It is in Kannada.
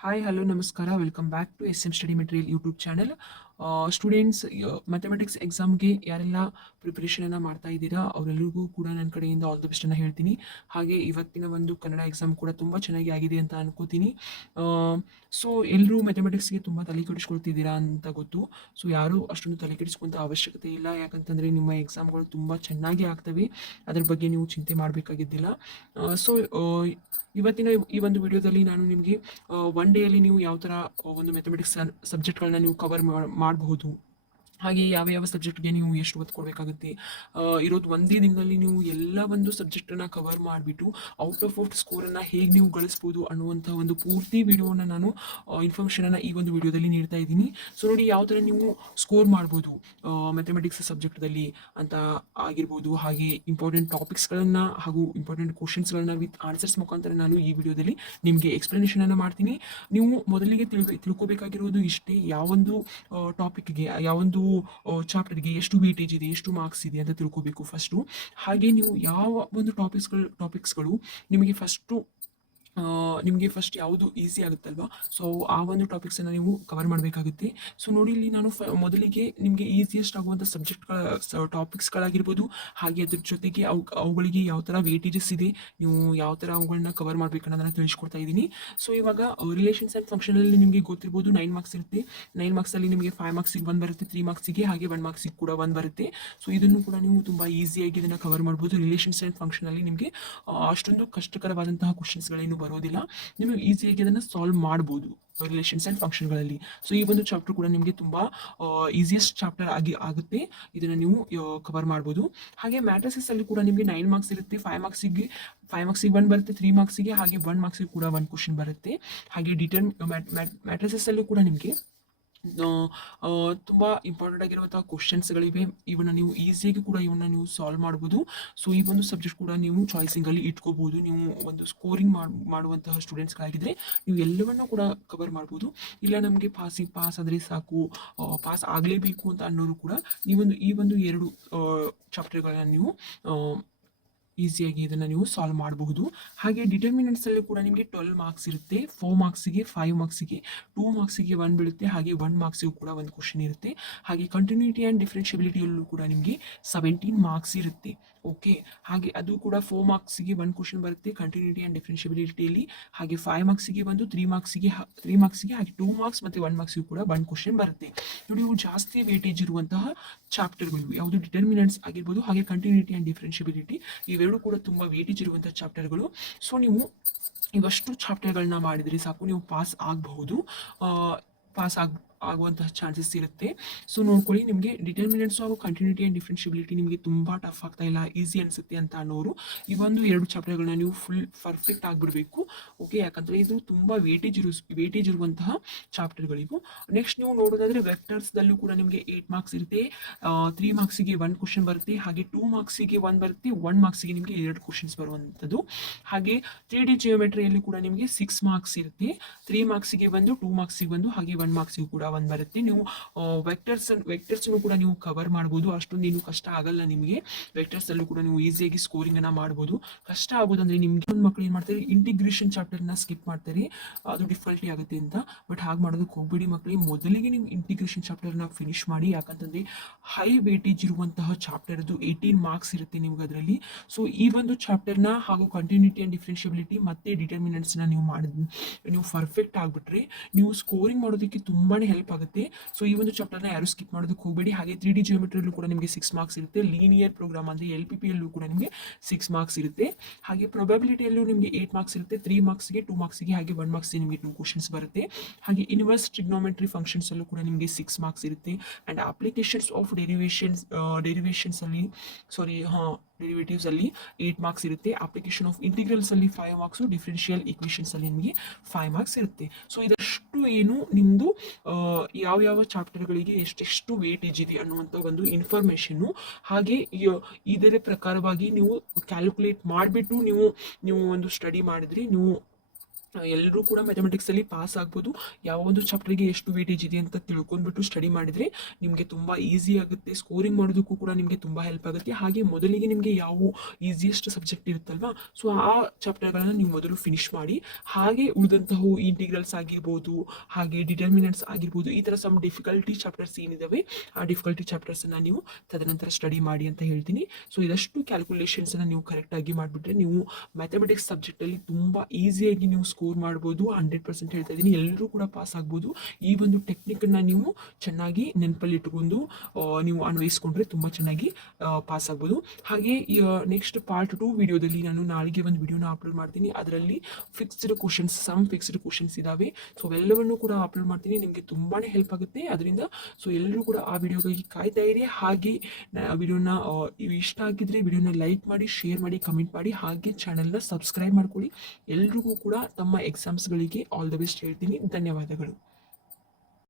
ಹಾಯ್ ಹಲೋ ನಮಸ್ಕಾರ welcome back to S M study material YouTube channel. Students, mathematics ಎಕ್ಸಾಮ್ಗೆ ಯಾರೆಲ್ಲ ಪ್ರಿಪ್ರೇಷನನ್ನು ಮಾಡ್ತಾ ಇದ್ದೀರಾ ಅವರೆಲ್ಲರಿಗೂ ಕೂಡ ನನ್ನ ಕಡೆಯಿಂದ ಆಲ್ ದ ಬೆಸ್ಟನ್ನು ಹೇಳ್ತೀನಿ. ಹಾಗೆ ಇವತ್ತಿನ ಒಂದು ಕನ್ನಡ ಎಕ್ಸಾಮ್ ಕೂಡ ತುಂಬ ಚೆನ್ನಾಗಿ ಆಗಿದೆ ಅಂತ ಅನ್ಕೋತೀನಿ. ಸೊ ಎಲ್ಲರೂ ಮ್ಯಾಥಮೆಟಿಕ್ಸ್ಗೆ ತುಂಬ ತಲೆ ಕೆಡಿಸ್ಕೊಳ್ತಿದ್ದೀರಾ ಅಂತ ಗೊತ್ತು. ಸೊ ಯಾರೂ ಅಷ್ಟೊಂದು ತಲೆ ಕೆಡಿಸ್ಕೊಂತ ಅವಶ್ಯಕತೆ ಇಲ್ಲ, ಯಾಕಂತಂದರೆ ನಿಮ್ಮ ಎಕ್ಸಾಮ್ಗಳು ತುಂಬ ಚೆನ್ನಾಗಿ ಆಗ್ತವೆ. ಅದ್ರ ಬಗ್ಗೆ ನೀವು ಚಿಂತೆ ಮಾಡಬೇಕಾಗಿದ್ದಿಲ್ಲ. ಸೊ ಇವತ್ತಿನ ಈ ಒಂದು ವಿಡಿಯೋದಲ್ಲಿ ನಾನು ನಿಮಗೆ ಒನ್ ಡೇಯಲ್ಲಿ ನೀವು ಯಾವ ಥರ ಒಂದು ಮ್ಯಾಥಮೆಟಿಕ್ಸ್ ಸಬ್ಜೆಕ್ಟ್ಗಳನ್ನ ನೀವು ಕವರ್ ಮಾಡಬಹುದು, ಹಾಗೆ ಯಾವ ಯಾವ ಸಬ್ಜೆಕ್ಟ್ಗೆ ನೀವು ಎಷ್ಟು ಒತ್ತು ಕೊಡಬೇಕಾಗುತ್ತೆ, ಇರೋದು ಒಂದೇ ದಿನದಲ್ಲಿ ನೀವು ಎಲ್ಲ ಒಂದು ಸಬ್ಜೆಕ್ಟನ್ನು ಕವರ್ ಮಾಡಿಬಿಟ್ಟು ಔಟ್ ಸ್ಕೋರನ್ನು ಹೇಗೆ ನೀವು ಗಳಿಸ್ಬೋದು ಅನ್ನುವಂಥ ಒಂದು ಪೂರ್ತಿ ವಿಡಿಯೋನ ನಾನು ಇನ್ಫಾರ್ಮೇಷನನ್ನು ಈ ಒಂದು ವಿಡಿಯೋದಲ್ಲಿ ನೀಡ್ತಾ ಇದ್ದೀನಿ. ಸೊ ನೋಡಿ, ಯಾವ ಥರ ನೀವು ಸ್ಕೋರ್ ಮಾಡ್ಬೋದು ಮ್ಯಾಥಮೆಟಿಕ್ಸ್ ಸಬ್ಜೆಕ್ಟ್ದಲ್ಲಿ ಅಂತ ಆಗಿರ್ಬೋದು. ಹಾಗೆ ಇಂಪಾರ್ಟೆಂಟ್ ಟಾಪಿಕ್ಸ್ಗಳನ್ನು ಹಾಗೂ ಇಂಪಾರ್ಟೆಂಟ್ ಕ್ವಶನ್ಸ್ಗಳನ್ನ ವಿತ್ ಆನ್ಸರ್ಸ್ ಮುಖಾಂತರ ನಾನು ಈ ವಿಡಿಯೋದಲ್ಲಿ ನಿಮಗೆ ಎಕ್ಸ್ಪ್ಲನೇಷನನ್ನು ಮಾಡ್ತೀನಿ. ನೀವು ಮೊದಲಿಗೆ ತಿಳ್ಕೊಬೇಕಾಗಿರೋದು ಇಷ್ಟೇ, ಯಾವೊಂದು ಟಾಪಿಕ್ಗೆ, ಯಾವೊಂದು ಚಾಪ್ಟರ್ಗೆ ಎಷ್ಟು ವೇಟೇಜ್ ಇದೆ, ಎಷ್ಟು ಮಾರ್ಕ್ಸ್ ಇದೆ ಅಂತ ತಿಳ್ಕೊಬೇಕು ಫಸ್ಟು. ಹಾಗೆ ನೀವು ಯಾವ ಒಂದು ಟಾಪಿಕ್ಸ್ಗಳು ನಿಮಗೆ ಫಸ್ಟ್ ಯಾವುದು ಈಸಿ ಆಗುತ್ತಲ್ವಾ, ಸೊ ಆ ಒಂದು ಟಾಪಿಕ್ಸನ್ನು ನೀವು ಕವರ್ ಮಾಡಬೇಕಾಗುತ್ತೆ. ಸೊ ನೋಡಿ, ಇಲ್ಲಿ ನಾನು ಮೊದಲಿಗೆ ನಿಮಗೆ ಈಸಿಯೆಸ್ಟ್ ಆಗುವಂಥ ಟಾಪಿಕ್ಸ್ಗಳಾಗಿರ್ಬೋದು, ಹಾಗೆ ಅದ್ರ ಜೊತೆಗೆ ಅವುಗಳಿಗೆ ಯಾವ ಥರ ವೇಟೇಜಸ್ ಇದೆ, ನೀವು ಯಾವ ಥರ ಅವುಗಳನ್ನ ಕವರ್ ಮಾಡಬೇಕು ಅನ್ನೋದನ್ನು ತಿಳಿಸ್ಕೊಡ್ತಾ ಇದ್ದೀನಿ. ಸೊ ಇವಾಗ ರಿಲೇಷನ್ಸ್ ಆ್ಯಂಡ್ ಫಂಕ್ಷನಲ್ಲಿ ನಿಮಗೆ ಗೊತ್ತಿರ್ಬೋದು 9 ಮಾರ್ಕ್ಸ್ ಇರುತ್ತೆ. 9 ಮಾರ್ಕ್ಸಲ್ಲಿ ನಿಮಗೆ 5 ಮಾರ್ಕ್ಸಿಗೆ 1 ಬರುತ್ತೆ, 3 ಮಾರ್ಕ್ಸಿಗೆ ಹಾಗೆ 1 ಮಾರ್ಕ್ಸಿಗೆ ಕೂಡ 1 ಬರುತ್ತೆ. ಸೊ ಇದನ್ನು ಕೂಡ ನೀವು ತುಂಬ ಈಸಿಯಾಗಿ ಇದನ್ನು ಕವರ್ ಮಾಡ್ಬೋದು. ರಿಲೇಷನ್ಸ್ ಆ್ಯಂಡ್ ಫಂಕ್ಷನಲ್ಲಿ ನಿಮಗೆ ಅಷ್ಟೊಂದು ಕಷ್ಟಕರವಾದಂತಹ ಕ್ವಶನ್ಸ್ಗಳೇನು ಬರೋದಿಲ್ಲ, ನೀವು ಈಸಿಯಾಗಿ ಅದನ್ನು ಸಾಲ್ವ್ ಮಾಡ್ಬೋದು ರಿಲೇಷನ್ಸ್ ಆ್ಯಂಡ್ ಫಂಕ್ಷನ್ಗಳಲ್ಲಿ. ಸೊ ಈ ಒಂದು ಚಾಪ್ಟರ್ ಕೂಡ ನಿಮಗೆ ತುಂಬ ಈಸಿಯೆಸ್ಟ್ ಚಾಪ್ಟರ್ ಆಗುತ್ತೆ, ಇದನ್ನು ನೀವು ಕವರ್ ಮಾಡ್ಬೋದು. ಹಾಗೆ ಮ್ಯಾಟ್ರಿಸಸ್ ಅಲ್ಲಿ ಕೂಡ ನಿಮಗೆ 9 ಮಾರ್ಕ್ಸ್ ಇರುತ್ತೆ. 5 ಮಾರ್ಕ್ಸಿಗೆ 1 ಬರುತ್ತೆ, 3 ಮಾರ್ಕ್ಸಿಗೆ ಹಾಗೆ 1 ಮಾರ್ಕ್ಸಿಗೆ ಕೂಡ 1 ಕ್ವಶನ್ ಬರುತ್ತೆ. ಹಾಗೆ ಮ್ಯಾಟ್ರಿಸಸ್ ಅಲ್ಲೂ ಕೂಡ ನಿಮಗೆ ತುಂಬ ಇಂಪಾರ್ಟೆಂಟ್ ಆಗಿರುವಂತಹ ಕ್ವಶನ್ಸ್ಗಳಿವೆ. ಇವನ್ನ ನೀವು ಈಸಿಯಾಗಿ ಕೂಡ ನೀವು ಸಾಲ್ವ್ ಮಾಡ್ಬೋದು. ಸೊ ಈ ಒಂದು ಸಬ್ಜೆಕ್ಟ್ ಕೂಡ ನೀವು ಚಾಯ್ಸಿಂಗಲ್ಲಿ ಇಟ್ಕೋಬೋದು. ನೀವು ಒಂದು ಸ್ಕೋರಿಂಗ್ ಮಾಡುವಂತಹ ಸ್ಟೂಡೆಂಟ್ಸ್ಗಳಾಗಿದ್ದರೆ ನೀವು ಎಲ್ಲವನ್ನೂ ಕೂಡ ಕವರ್ ಮಾಡ್ಬೋದು. ಇಲ್ಲ ನಮಗೆ ಪಾಸ್ ಆದರೆ ಸಾಕು, ಪಾಸ್ ಆಗಲೇಬೇಕು ಅಂತ ಅನ್ನೋರು ಕೂಡ ಈ ಒಂದು 2 ಚಾಪ್ಟರ್ಗಳನ್ನ ನೀವು ಈಸಿಯಾಗಿ ಇದನ್ನು ನೀವು ಸಾಲ್ವ್ ಮಾಡಬಹುದು. ಹಾಗೆ ಡಿಟರ್ಮಿನೆಂಟ್ಸಲ್ಲೂ ಕೂಡ ನಿಮಗೆ 12 ಮಾರ್ಕ್ಸ್ ಇರುತ್ತೆ. 4 ಮಾರ್ಕ್ಸಿಗೆ 5 ಮಾರ್ಕ್ಸಿಗೆ 2 ಮಾರ್ಕ್ಸಿಗೆ 1 ಬೀಳುತ್ತೆ, ಹಾಗೆ 1 ಮಾರ್ಕ್ಸಿಗೂ ಕೂಡ 1 ಕ್ವಶನ್ ಇರುತ್ತೆ. ಹಾಗೆ ಕಂಟಿನ್ಯೂಟಿ ಆ್ಯಂಡ್ ಡಿಫ್ರೆನ್ಷಿಯಬಿಲಿಟಿಯಲ್ಲೂ ಕೂಡ ನಿಮಗೆ 17 ಮಾರ್ಕ್ಸ್ ಇರುತ್ತೆ. ಓಕೆ, ಹಾಗೆ ಅದು ಕೂಡ 4 ಮಾರ್ಕ್ಸಿಗೆ 1 ಕ್ವಶನ್ ಬರುತ್ತೆ ಕಂಟಿನ್ಯೂಟಿ ಆ್ಯಂಡ್ ಡಿಫ್ರೆನ್ಷಿಯಬಿಲಿಟಿಯಲ್ಲಿ. ಹಾಗೆ 5 ಮಾರ್ಕ್ಸಿಗೆ 3 ಮಾರ್ಕ್ಸಿಗೆ ಹಾಗೆ 2 ಮಾರ್ಕ್ಸ್ ಮತ್ತು 1 ಮಾರ್ಕ್ಸಿಗೂ ಕೂಡ 1 ಕ್ವಶನ್ ಬರುತ್ತೆ. ನೋಡಿ, ಇವು ಜಾಸ್ತಿ ವೇಟೇಜ್ ಇರುವಂತಹ ಚಾಪ್ಟರ್ಗಳು, ಯಾವುದು ಡಿಟರ್ಮಿನೆಂಟ್ಸ್ ಆಗಿರ್ಬೋದು ಹಾಗೆ ಕಂಟಿನ್ಯೂಟಿ ಆ್ಯಂಡ್ ಡಿಫ್ರೆನ್ಷಿಯಬಿಲಿಟಿ, ಇವೆರಡು ಕೂಡ ತುಂಬ ವೇಟೇಜ್ ಇರುವಂಥ ಚಾಪ್ಟರ್ಗಳು. ಸೊ ನೀವು ಇವಷ್ಟು ಚಾಪ್ಟರ್ಗಳನ್ನ ಮಾಡಿದರೆ ಸಾಕು, ನೀವು ಪಾಸ್ ಆಗಬಹುದು, ಆಗುವಂತಹ ಚಾನ್ಸಸ್ ಇರುತ್ತೆ. ಸೊ ನೋಡ್ಕೊಳ್ಳಿ, ನಿಮಗೆ ಡಿಟರ್ಮಿನೆಂಟ್ಸು ಹಾಗೂ ಕಂಟಿನ್ಯೂಟಿ ಆ್ಯಂಡ್ ಡಿಫ್ರೆನ್ಷಿಯಬಿಲಿಟಿ ನಿಮಗೆ ತುಂಬ ಟಫ್ ಆಗ್ತಾ ಇಲ್ಲ, ಈಸಿ ಅನಿಸುತ್ತೆ ಅಂತ ಅನ್ನೋರು ಈ ಒಂದು 2 ಚಾಪ್ಟರ್ಗಳನ್ನ ನೀವು ಫುಲ್ ಪರ್ಫೆಕ್ಟ್ ಆಗಿಬಿಡಬೇಕು. ಓಕೆ, ಯಾಕಂದರೆ ಇದು ತುಂಬ ವೇಟೇಜ್ ಇರುವಂತಹ ಚಾಪ್ಟರ್ಗಳಿವು. ನೆಕ್ಸ್ಟ್ ನೀವು ನೋಡೋದಾದರೆ ವೆಕ್ಟರ್ಸ್ದಲ್ಲೂ ಕೂಡ ನಿಮಗೆ 8 ಮಾರ್ಕ್ಸ್ ಇರುತ್ತೆ. 3 ಮಾರ್ಕ್ಸಿಗೆ 1 ಕ್ವಶನ್ ಬರುತ್ತೆ, ಹಾಗೆ 2 ಮಾರ್ಕ್ಸಿಗೆ 1 ಬರುತ್ತೆ, 1 ಮಾರ್ಕ್ಸಿಗೆ ನಿಮಗೆ 2 ಕ್ವಶನ್ಸ್ ಬರುವಂಥದ್ದು. ಹಾಗೆ 3D ಜಿಯೋಮೆಟ್ರಿಯಲ್ಲಿ ಕೂಡ ನಿಮಗೆ 6 ಮಾರ್ಕ್ಸ್ ಇರುತ್ತೆ. 3 ಮಾರ್ಕ್ಸಿಗೆ 1, 2 ಮಾರ್ಕ್ಸಿಗೆ 1 ಹಾಗೆ 1 ಮಾರ್ಕ್ಸಿಗೂ ಕೂಡ 1 ಬರುತ್ತೆ. ನೀವು ವೆಕ್ಟರ್ಸ್ನು ಕೂಡ ನೀವು ಕವರ್ ಮಾಡ್ಬೋದು, ಅಷ್ಟೊಂದು ಏನು ಕಷ್ಟ ಆಗಲ್ಲ ನಿಮಗೆ. ವೆಕ್ಟರ್ಸಲ್ಲೂ ಕೂಡ ನೀವು ಈಸಿಯಾಗಿ ಸ್ಕೋರಿಂಗನ್ನು ಮಾಡ್ಬೋದು. ಕಷ್ಟ ಆಗೋದಂದ್ರೆ ನಿಮಗೆ ಒಂದು ಮಕ್ಕಳು ಏನು ಮಾಡ್ತಾರೆ, ಇಂಟಿಗ್ರೇಷನ್ ಚಾಪ್ಟರ್ನ ಸ್ಕಿಪ್ ಮಾಡ್ತಾರೆ, ಅದು ಡಿಫಿಕಲ್ಟಿ ಆಗುತ್ತೆ ಅಂತ. ಬಟ್ ಹಾಗೆ ಮಾಡೋದಕ್ಕೆ ಹೋಗ್ಬೇಡಿ ಮಕ್ಕಳಿಗೆ, ಮೊದಲಿಗೆ ನೀವು ಇಂಟಿಗ್ರೇಷನ್ ಚಾಪ್ಟರ್ನ ಫಿನಿಶ್ ಮಾಡಿ, ಯಾಕಂತಂದರೆ ಹೈ ವೇಟೇಜ್ ಇರುವಂತಹ ಚಾಪ್ಟರ್ ಅದು 18 ಮಾರ್ಕ್ಸ್ ಇರುತ್ತೆ ನಿಮ್ಗೆ ಅದರಲ್ಲಿ. ಸೊ ಈ ಒಂದು ಚಾಪ್ಟರ್ನ ಹಾಗೂ ಕಂಟಿನ್ಯೂಟಿ ಆ್ಯಂಡ್ ಡಿಫ್ರೆನ್ಷಿಯಬಿಲಿಟಿ ಮತ್ತು ಡಿಟರ್ಮಿನೆಂಟ್ಸ್ನ ನೀವು ಪರ್ಫೆಕ್ಟ್ ಆಗಿಬಿಟ್ರೆ ನೀವು ಸ್ಕೋರಿಂಗ್ ಮಾಡೋದಕ್ಕೆ ತುಂಬಾ ಹೆಲ್ಪ್ ಆಗುತ್ತೆ. ಸೊ ಈ ಒಂದು ಚಾಪ್ಟರ್ನ ಯಾರು ಸ್ಕಿಪ್ ಮಾಡೋದಕ್ಕೆ ಹೋಗಬೇಡಿ. ಹಾಗೆ 3D ಜಿಯೋಮೆಟ್ರಿಯಲ್ಲೂ ಕೂಡ ನಿಮಗೆ 6 ಮಾರ್ಕ್ಸ್ ಇರುತ್ತೆ. ಲೀನಿಯರ್ ಪ್ರೋಗ್ರಾಮ್ ಅಂದರೆ LPP ಯಲ್ಲೂ ಕೂಡ ನಿಮಗೆ 6 ಮಾರ್ಕ್ಸ್ ಇರುತ್ತೆ. ಹಾಗೆ ಪ್ರೊಬಬಿಲಿಟಿಯಲ್ಲೂ ನಿಮಗೆ 8 ಮಾರ್ಕ್ಸ್ ಇರುತ್ತೆ. 3 ಮಾರ್ಕ್ಸ್ಗೆ 2 ಮಾರ್ಕ್ಸ್ಗೆ ಹಾಗೆ 1 ಮಾರ್ಕ್ಸ್ಗೆ ನಿಮಗೆ 2 ಕ್ವಶನ್ಸ್ ಬರುತ್ತೆ. ಹಾಗೆ ಇನ್ವರ್ಸ್ ಟ್ರಿಗ್ನೋಮೆಟ್ರಿ ಫಂಕ್ಷನ್ಸ್ ಅಲ್ಲೂ ಕೂಡ ನಿಮಗೆ 6 ಮಾರ್ಕ್ಸ್ ಇರುತ್ತೆ. ಆ್ಯಂಡ್ ಅಪ್ಲಿಕೇಶನ್ಸ್ ಆಫ್ ಡೆರಿವೇಟಿವ್ಸ್ ಅಲ್ಲಿ 8 ಮಾರ್ಕ್ಸ್ ಇರುತ್ತೆ. ಅಪ್ಲಿಕೇಶನ್ ಆಫ್ ಇಂಟಿಗ್ರಲ್ಸ್ ಅಲ್ಲಿ 5 ಮಾರ್ಕ್ಸು, ಡಿಫ್ರೆನ್ಷಿಯಲ್ ಈಕ್ವೇಷನ್ಸ್ ಅಲ್ಲಿ ನಿಮಗೆ 5 ಮಾರ್ಕ್ಸ್ ಇರುತ್ತೆ. ಸೊ ಇದಷ್ಟು ಏನು ನಿಮ್ಮದು ಯಾವ ಚಾಪ್ಟರ್ಗಳಿಗೆ ಎಷ್ಟೆಷ್ಟು ವೇಟೇಜ್ ಇದೆ ಅನ್ನುವಂಥ ಒಂದು ಇನ್ಫಾರ್ಮೇಷನ್ನು. ಹಾಗೆ ಇದರ ಪ್ರಕಾರವಾಗಿ ನೀವು ಕ್ಯಾಲ್ಕುಲೇಟ್ ಮಾಡಿಬಿಟ್ಟು ನೀವು ಒಂದು ಸ್ಟಡಿ ಮಾಡಿದ್ರೆ ನೀವು ಎಲ್ಲರೂ ಕೂಡ ಮ್ಯಾಥಮೆಟಿಕ್ಸಲ್ಲಿ ಪಾಸ್ ಆಗ್ಬೋದು. ಯಾವ ಒಂದು ಚಾಪ್ಟರ್ಗೆ ಎಷ್ಟು ವೇಟೇಜ್ ಇದೆ ಅಂತ ತಿಳ್ಕೊಂಡ್ಬಿಟ್ಟು ಸ್ಟಡಿ ಮಾಡಿದರೆ ನಿಮಗೆ ತುಂಬ ಈಸಿ ಆಗುತ್ತೆ. ಸ್ಕೋರಿಂಗ್ ಮಾಡೋದಕ್ಕೂ ಕೂಡ ನಿಮಗೆ ತುಂಬ ಹೆಲ್ಪ್ ಆಗುತ್ತೆ. ಹಾಗೆ ಮೊದಲಿಗೆ ನಿಮಗೆ ಯಾವ ಈಸಿಯೆಸ್ಟ್ ಸಬ್ಜೆಕ್ಟ್ ಇರುತ್ತಲ್ವಾ, ಸೊ ಆ ಚಾಪ್ಟರ್ಗಳನ್ನು ನೀವು ಮೊದಲು ಫಿನಿಶ್ ಮಾಡಿ. ಹಾಗೆ ಉಳಿದಂತಹ ಇಂಟಿಗ್ರಲ್ಸ್ ಆಗಿರ್ಬೋದು, ಹಾಗೆ ಡಿಟರ್ಮಿನೆಂಟ್ಸ್ ಆಗಿರ್ಬೋದು, ಈ ಥರ ಸಮ್ ಡಿಫಿಕಲ್ಟಿ ಚಾಪ್ಟರ್ಸ್ ಏನಿದಾವೆ ಆ ಡಿಫಿಕಲ್ಟಿ ಚಾಪ್ಟರ್ಸನ್ನು ನೀವು ತದನಂತರ ಸ್ಟಡಿ ಮಾಡಿ ಅಂತ ಹೇಳ್ತೀನಿ. ಸೊ ಇದಷ್ಟು ಕ್ಯಾಲ್ಕುಲೇಷನ್ಸನ್ನು ನೀವು ಕರೆಕ್ಟಾಗಿ ಮಾಡಿಬಿಟ್ರೆ ನೀವು ಮ್ಯಾಥಮೆಟಿಕ್ಸ್ ಸಬ್ಜೆಕ್ಟಲ್ಲಿ ತುಂಬ ಈಸಿಯಾಗಿ ನೀವು ಸ್ಕೋರ್ ಮಾಡ್ಬೋದು. 100% ಹೇಳ್ತಾ ಇದ್ದೀನಿ, ಎಲ್ಲರೂ ಕೂಡ ಪಾಸ್ ಆಗ್ಬೋದು. ಈ ಒಂದು ಟೆಕ್ನಿಕನ್ನು ನೀವು ಚೆನ್ನಾಗಿ ನೆನಪಲ್ಲಿ ಇಟ್ಕೊಂಡು ನೀವು ಅನ್ವಯಿಸ್ಕೊಂಡ್ರೆ ತುಂಬ ಚೆನ್ನಾಗಿ ಪಾಸ್ ಆಗ್ಬೋದು. ಹಾಗೆ ನೆಕ್ಸ್ಟ್ ಪಾರ್ಟ್ 2 ವಿಡಿಯೋದಲ್ಲಿ ನಾನು ನಾಳೆಗೆ ಒಂದು ವಿಡಿಯೋನ ಅಪ್ಲೋಡ್ ಮಾಡ್ತೀನಿ. ಅದರಲ್ಲಿ fixed questions, some fixed questions ಇದ್ದಾವೆ. ಸೊ ಅವೆಲ್ಲವನ್ನು ಕೂಡ ಅಪ್ಲೋಡ್ ಮಾಡ್ತೀನಿ, ನಿಮಗೆ ತುಂಬಾ ಹೆಲ್ಪ್ ಆಗುತ್ತೆ ಅದರಿಂದ. ಸೊ ಎಲ್ಲರೂ ಕೂಡ ಆ ವಿಡಿಯೋಗಾಗಿ ಕಾಯ್ತಾ ಇರಿ. ಹಾಗೆ ವಿಡಿಯೋನ ಇಷ್ಟ ಆಗಿದ್ರೆ ವಿಡಿಯೋನ ಲೈಕ್ ಮಾಡಿ, ಶೇರ್ ಮಾಡಿ, ಕಮೆಂಟ್ ಮಾಡಿ, ಹಾಗೆ ಚಾನಲ್ನ ಸಬ್ಸ್ಕ್ರೈಬ್ ಮಾಡ್ಕೊಳ್ಳಿ. ಎಲ್ರಿಗೂ ಕೂಡ ತಮ್ಮ ಎಕ್ಸಾಮ್ಸ್ಗಳಿಗೆ ಆಲ್ ದ ಬೆಸ್ಟ್ ಹೇಳ್ತೀನಿ. ಧನ್ಯವಾದಗಳು.